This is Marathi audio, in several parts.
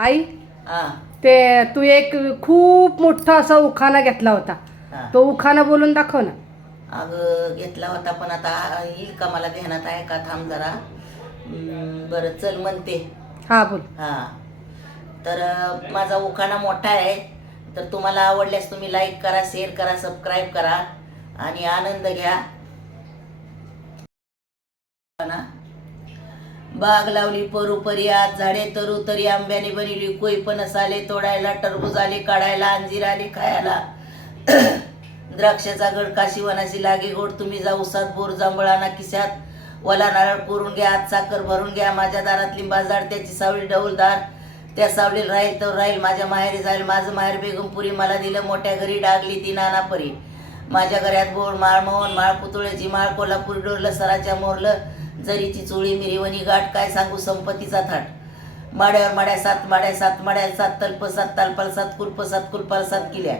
आई ते तू एक खूप मोठा असा उखाणा घेतला होता. तो उखाणा बोलून दाखव ना. अगं घेतला होता पण आता येईल का मला ध्यानात? आहे का? थांब जरा. बरं चल म्हणते. हा बोल. हा. तर माझा उखाणा मोठा आहे. तर तुम्हाला आवडल्यास तुम्ही लाईक करा शेअर करा सबस्क्राईब करा आणि आनंद घ्या. ना? बाग लावली परुपरी आत झाडे तरू तरी आंब्याने बनवली कोई पणस आले तोडायला टरबूज आले काढायला अंजीर आले खायला. द्राक्षाचा गड काशीवनाची लागे गोड तुम्ही जा उसात बोर जांभळाना खिशात. वला नारळ कोरून घ्या आत साखर भरून घ्या माझ्या दारात लिंबा झाड त्याची सावळी डौलदार त्या सावलीत राहील तर राहील माझ्या माहेरी जाईल माझं माहेर बेगमपुरी मला दिलं मोठ्या घरी डागली ती नानापरी. माझ्या घरात गोड माळ मोहन माळ पुतळ्याची माळ कोल्हापुरी डोरलं सराच्या मोरलं जरीची चोळी मिरीवणी गाठ काय सांगू संपत्तीचा थाट. माड्यावर माड्या सात माड्या सात माड्या सात तल्प सात तालपाल सात कुल्प सात कुलपाल सात किल्या.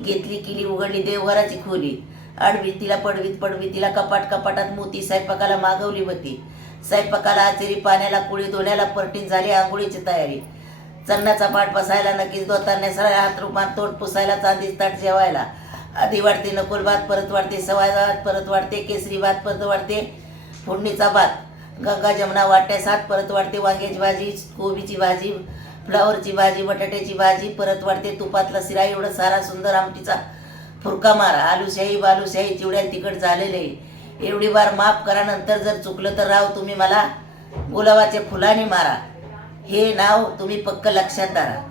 घेतली किली उघडली देवघराची खोली. आडवी तिला पडवीत पडवी तिला कपाट कपाटात मोती स्वयंपाकाला मागवली होती. स्वयंपाकाला आचेरी पाण्याला कुळी धुण्याला परटीन झाली आंघोळीची तयारी. चन्नाचा पाठ बसायला नक्कीच दोतारने सरळ हात रुमात तोंड पुसायला चांदीच ताट जेवायला. आधी वाढते नकोल भात परत वाढते सवाय भात परत वाढते केसरी भात परत वाढते फोडणीचा भात. गंगा जमुना वाट्या सात परत वाढते वांग्याची भाजी कोबीची भाजी फ्लावरची भाजी बटाट्याची भाजी परत वाढते तुपातला शिरा. एवढं सारा सुंदर आमटीचा फुरका मारा. आलूशाही बालूशाही चिवड्या तिखट झालेले. एवढी बार माफ करा नंतर जर चुकलं तर राव तुम्ही मला गुलाबाच्या फुलाने मारा. हे नाव तुम्ही पक्क लक्षात धरा.